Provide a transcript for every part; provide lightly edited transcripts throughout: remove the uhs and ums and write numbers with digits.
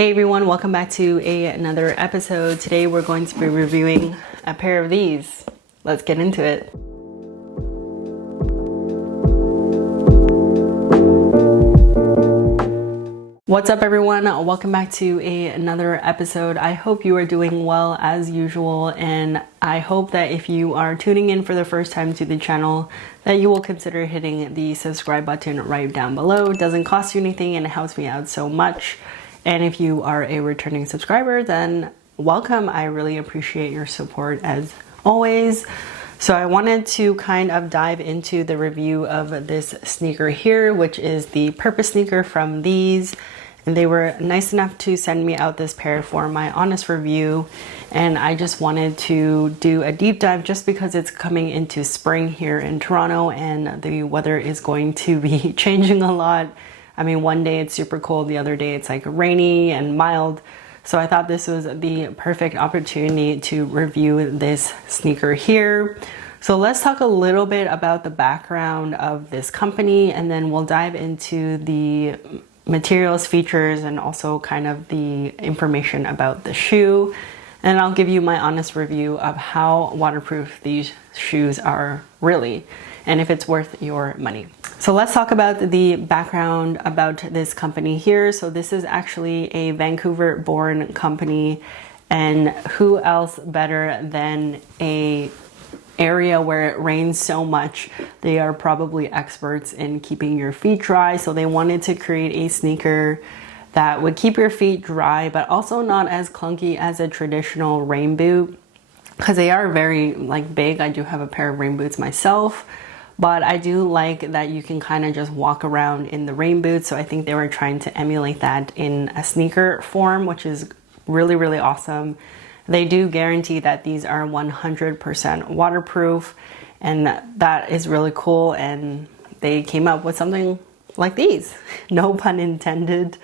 Hey everyone, welcome back to another episode. Today we're going to be reviewing a pair of these. Let's get into it. What's up everyone? Welcome back to another episode. I hope you are doing well as usual, and I hope that if you are tuning in for the first time to the channel that you will consider hitting the subscribe button right down below. It doesn't cost you anything and it helps me out so much. And if you are a returning subscriber, then welcome. I really appreciate your support as always. So I wanted to kind of dive into the review of this sneaker here, which is the Purpose sneaker from Theese. And they were nice enough to send me out this pair for my honest review. And I just wanted to do a deep dive just because it's coming into spring here in Toronto and the weather is going to be changing a lot. I mean, one day it's super cold, the other day it's like rainy and mild. So I thought this was the perfect opportunity to review this sneaker here. So let's talk a little bit about the background of this company, and then we'll dive into the materials, features, and also kind of the information about the shoe. And I'll give you my honest review of how waterproof these shoes are really, and if it's worth your money. So let's talk about the background about this company here. So this is actually a Vancouver-born company, and who else better than a area where it rains so much. They are probably experts in keeping your feet dry. So they wanted to create a sneaker that would keep your feet dry, but also not as clunky as a traditional rain boot, because they are very big. I do have a pair of rain boots myself, but I do like that you can kind of just walk around in the rain boots. So I think they were trying to emulate that in a sneaker form, which is really, really awesome. They do guarantee that these are 100% waterproof, and that is really cool. And they came up with something like these, no pun intended.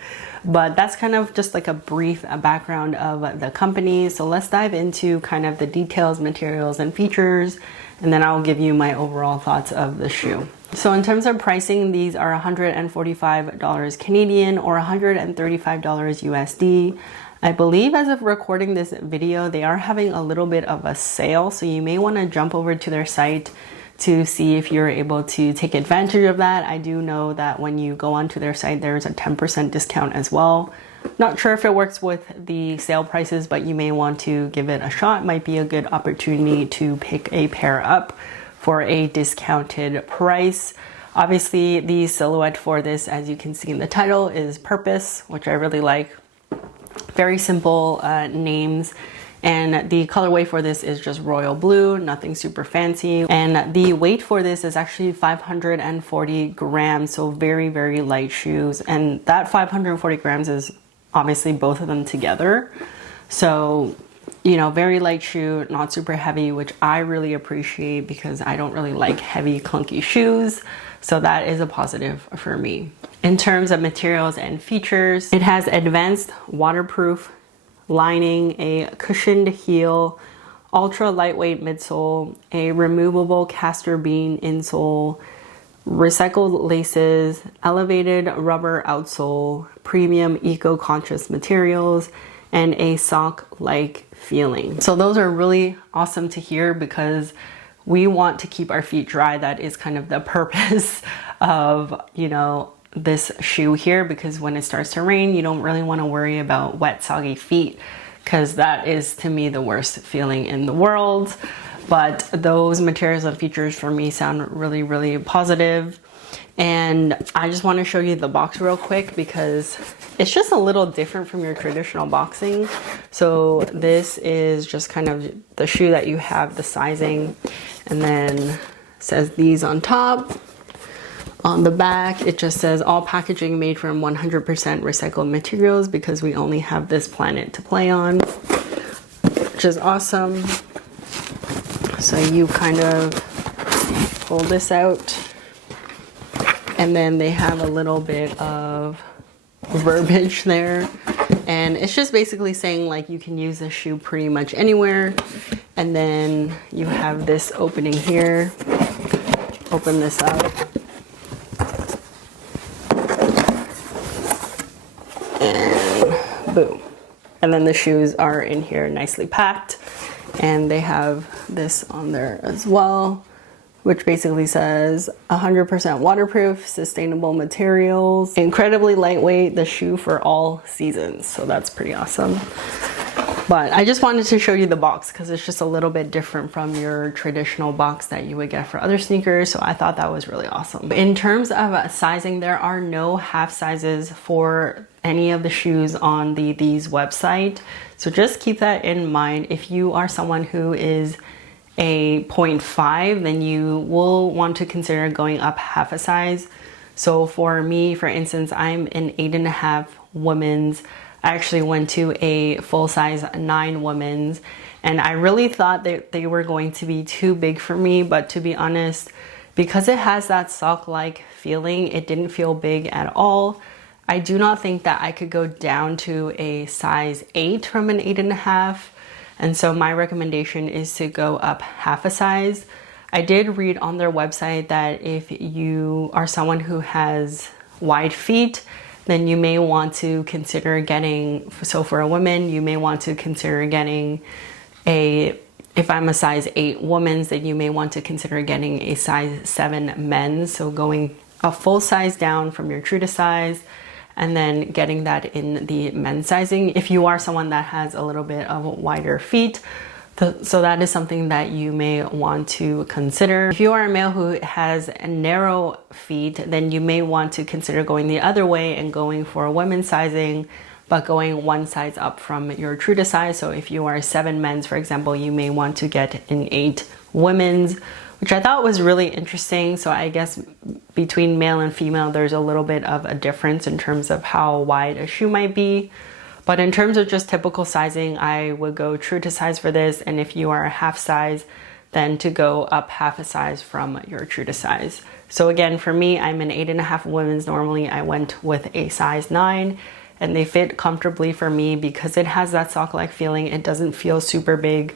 But that's kind of just like a brief background of the company. So let's dive into kind of the details, materials, and features, and then I'll give you my overall thoughts of the shoe. So in terms of pricing, these are $145 Canadian or $135 USD. I believe as of recording this video, they are having a little bit of a sale, so you may want to jump over to their site to see if you're able to take advantage of that. I do know that when you go onto their site, there's a 10% discount as well. Not sure if it works with the sale prices, but you may want to give it a shot. It might be a good opportunity to pick a pair up for a discounted price. Obviously, the silhouette for this, as you can see in the title, is Purpose, which I really like. Very simple names, and the colorway for this is just royal blue, nothing super fancy. And the weight for this is actually 540 grams, so very, very light shoes. And that 540 grams is obviously both of them together. So, you know, very light shoe, not super heavy, which I really appreciate because I don't really like heavy, clunky shoes. So that is a positive for me. In terms of materials and features, it has advanced waterproof lining, a cushioned heel, ultra lightweight midsole, a removable castor bean insole, recycled laces, elevated rubber outsole, premium eco-conscious materials, and a sock-like feeling. So those are really awesome to hear because we want to keep our feet dry. That is kind of the purpose of, you know, this shoe here, because when it starts to rain, you don't really want to worry about wet, soggy feet, because that is, to me, the worst feeling in the world. But those materials and features for me sound really, really positive. And I just want to show you the box real quick because it's just a little different from your traditional boxing. So this is just kind of the shoe that you have, the sizing, and then it says these on top. On the back, it just says all packaging made from 100% recycled materials because we only have this planet to play on, which is awesome. So you kind of pull this out, and then they have a little bit of verbiage there, and it's just basically saying like you can use this shoe pretty much anywhere. And then you have this opening here. Open this up. boom. And then the shoes are in here nicely packed, and they have this on there as well, which basically says 100% waterproof, sustainable materials, incredibly lightweight, the shoe for all seasons. So that's pretty awesome. But I just wanted to show you the box because it's just a little bit different from your traditional box that you would get for other sneakers. So I thought that was really awesome. In terms of sizing, there are no half sizes for any of the shoes on the Theese website. So just keep that in mind. If you are someone who is a 0.5, then you will want to consider going up half a size. So for me, for instance, I'm an 8.5 women's. I actually went to a full size 9 women's, and I really thought that they were going to be too big for me, but to be honest, because it has that sock-like feeling, it didn't feel big at all. I do not think that I could go down to a size 8 from an 8.5, and so my recommendation is to go up half a size. I did read on their website that if you are someone who has wide feet, then you may want to consider getting, so for a woman, you may want to consider getting if I'm a size 8 woman's, then you may want to consider getting a size 7 men's. So going a full size down from your true to size, and then getting that in the men's sizing. If you are someone that has a little bit of wider feet, so that is something that you may want to consider. If you are a male who has narrow feet, then you may want to consider going the other way and going for a women's sizing, but going one size up from your true to size. So if you are a 7 men's, for example, you may want to get an 8 women's, which I thought was really interesting. So I guess between male and female, there's a little bit of a difference in terms of how wide a shoe might be. But in terms of just typical sizing, I would go true to size for this. And if you are a half size, then to go up half a size from your true to size. So again, for me, I'm an 8.5 women's. Normally I went with a size 9, and they fit comfortably for me because it has that sock-like feeling. It doesn't feel super big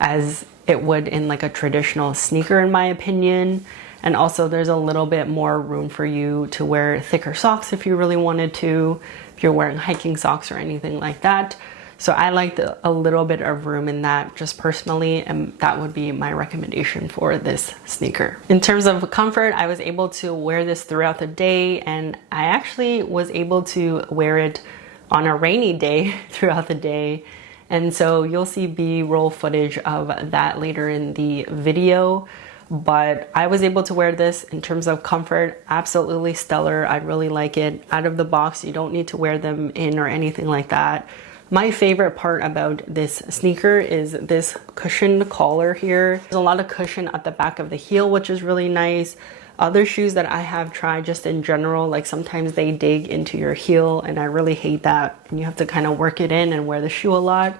as it would in like a traditional sneaker, in my opinion. And also there's a little bit more room for you to wear thicker socks if you really wanted to, if you're wearing hiking socks or anything like that. So I liked a little bit of room in that just personally, and that would be my recommendation for this sneaker. In terms of comfort, I was able to wear this throughout the day, and I actually was able to wear it on a rainy day throughout the day. And so you'll see B-roll footage of that later in the video. But I was able to wear this. In terms of comfort, absolutely stellar. I really like it. Out of the box, you don't need to wear them in or anything like that. My favorite part about this sneaker is this cushioned collar here. There's a lot of cushion at the back of the heel, which is really nice. Other shoes that I have tried just in general, like sometimes they dig into your heel, and I really hate that. And you have to kind of work it in and wear the shoe a lot.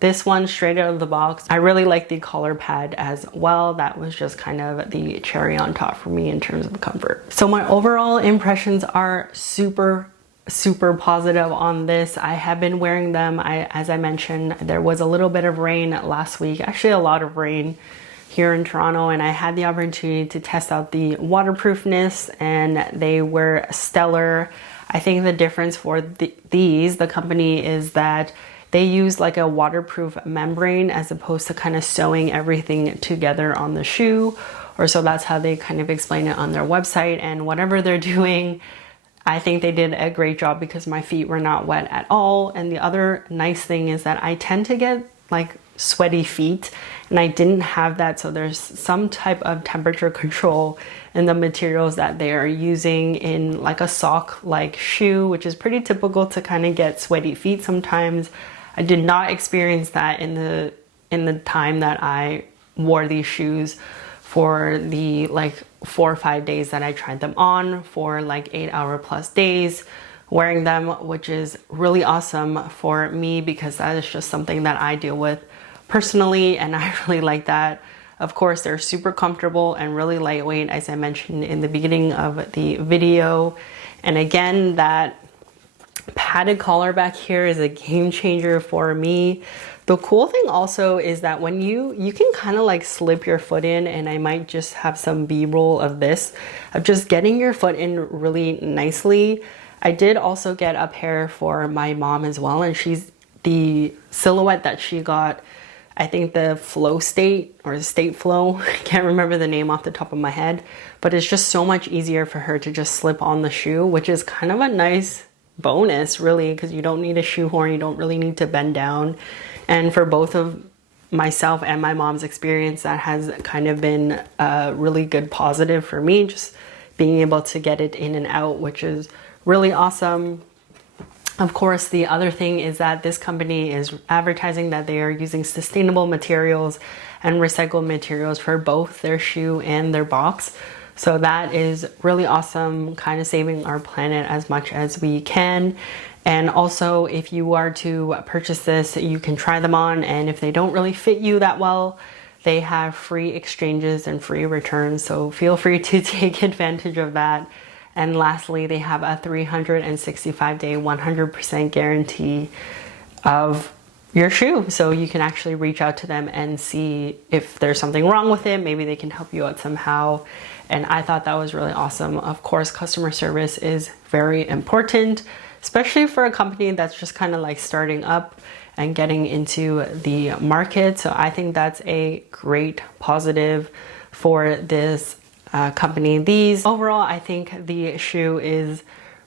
This one, straight out of the box, I really like the collar pad as well. That was just kind of the cherry on top for me in terms of comfort. So my overall impressions are super positive on this. I have been wearing them. As I mentioned, there was a little bit of rain last week, actually a lot of rain here in Toronto, and I had the opportunity to test out the waterproofness, and they were stellar. I think the difference for these, the company, is that they use like a waterproof membrane as opposed to kind of sewing everything together on the shoe, or so that's how they kind of explain it on their website. And whatever they're doing, I think they did a great job because my feet were not wet at all. And the other nice thing is that I tend to get like sweaty feet, and I didn't have that. So there's some type of temperature control in the materials that they are using in like a sock like shoe, which is pretty typical to kind of get sweaty feet sometimes. I did not experience that in the time that I wore these shoes for the like 4 or 5 days that I tried them on, for like 8-hour plus days wearing them, which is really awesome for me because that is just something that I deal with personally, and I really like that. Of course, they're super comfortable and really lightweight, as I mentioned in the beginning of the video. And again, that padded collar back here is a game changer for me. The cool thing also is that when you can kind of like slip your foot in, and I might just have some B-roll of this, of just getting your foot in really nicely. I did also get a pair for my mom as well, and she's the silhouette that she got, I think the Flow State or State Flow, I can't remember the name off the top of my head, but it's just so much easier for her to just slip on the shoe, which is kind of a nice bonus really, because you don't need a shoehorn, you don't really need to bend down. And for both of myself and my mom's experience, that has kind of been a really good positive for me, just being able to get it in and out, which is really awesome. Of course, the other thing is that this company is advertising that they are using sustainable materials and recycled materials for both their shoe and their box. So that is really awesome, kind of saving our planet as much as we can. And also, if you are to purchase this, you can try them on, and if they don't really fit you that well, they have free exchanges and free returns. So feel free to take advantage of that. And lastly, they have a 365-day 100% guarantee of your shoe. So you can actually reach out to them and see if there's something wrong with it. Maybe they can help you out somehow. And I thought that was really awesome. Of course, customer service is very important, especially for a company that's just kind of like starting up and getting into the market. So I think that's a great positive for this company. Theese. Overall, I think the shoe is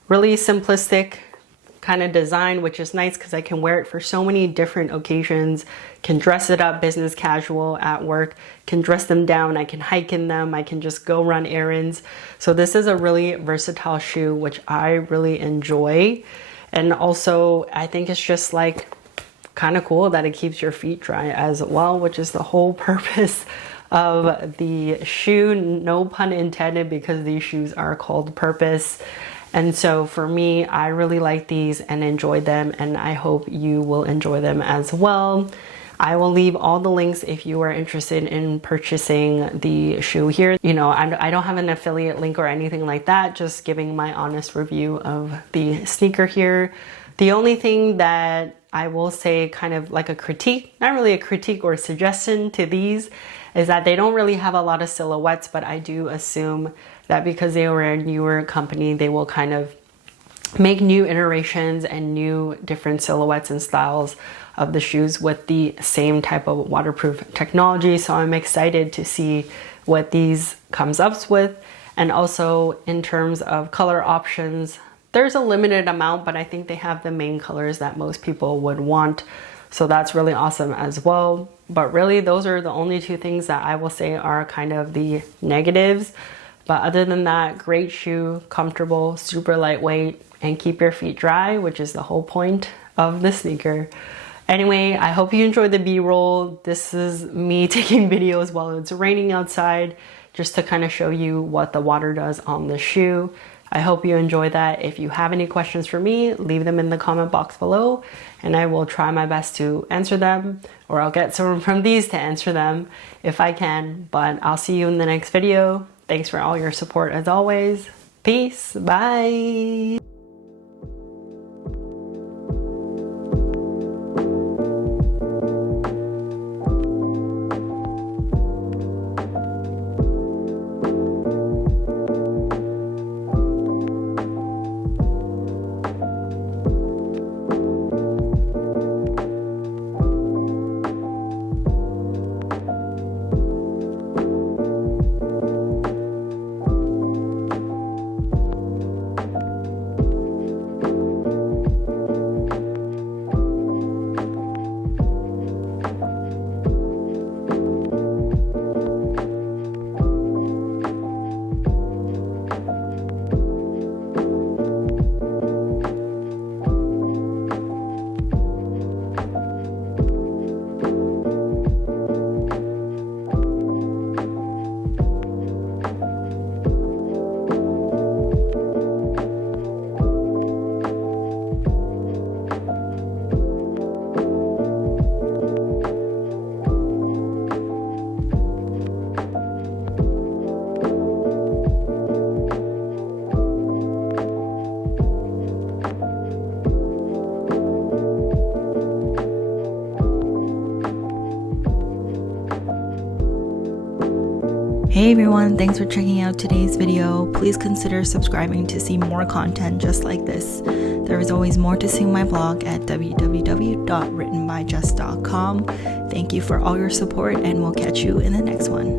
really simplistic kind of design, which is nice because I can wear it for so many different occasions. Can dress it up business casual at work, can dress them down, I can hike in them, I can just go run errands. So this is a really versatile shoe, which I really enjoy. And also I think it's just like kind of cool that it keeps your feet dry as well, which is the whole purpose of the shoe, no pun intended, because these shoes are called Purpose. And so for me, I really like these and enjoyed them, and I hope you will enjoy them as well. I will leave all the links if you are interested in purchasing the shoe here. You know, I don't have an affiliate link or anything like that, just giving my honest review of the sneaker here. The only thing that I will say, kind of like a critique, not really a critique or a suggestion to these, is that they don't really have a lot of silhouettes, but I do assume that because they were a newer company, they will kind of make new iterations and new different silhouettes and styles of the shoes with the same type of waterproof technology. So I'm excited to see what these comes up with. And also in terms of color options, there's a limited amount, but I think they have the main colors that most people would want. So that's really awesome as well. But really, those are the only two things that I will say are kind of the negatives. But other than that, great shoe, comfortable, super lightweight, and keep your feet dry, which is the whole point of the sneaker. Anyway, I hope you enjoyed the B-roll. This is me taking videos while it's raining outside, just to kind of show you what the water does on the shoe. I hope you enjoy that. If you have any questions for me, leave them in the comment box below, and I will try my best to answer them, or I'll get someone from Theese to answer them if I can. But I'll see you in the next video. Thanks for all your support as always. Peace. Bye. Hey everyone, thanks for checking out today's video. Please consider subscribing to see more content just like this. There is always more to see on my blog at www.writtenbyjess.com. Thank you for all your support, and we'll catch you in the next one.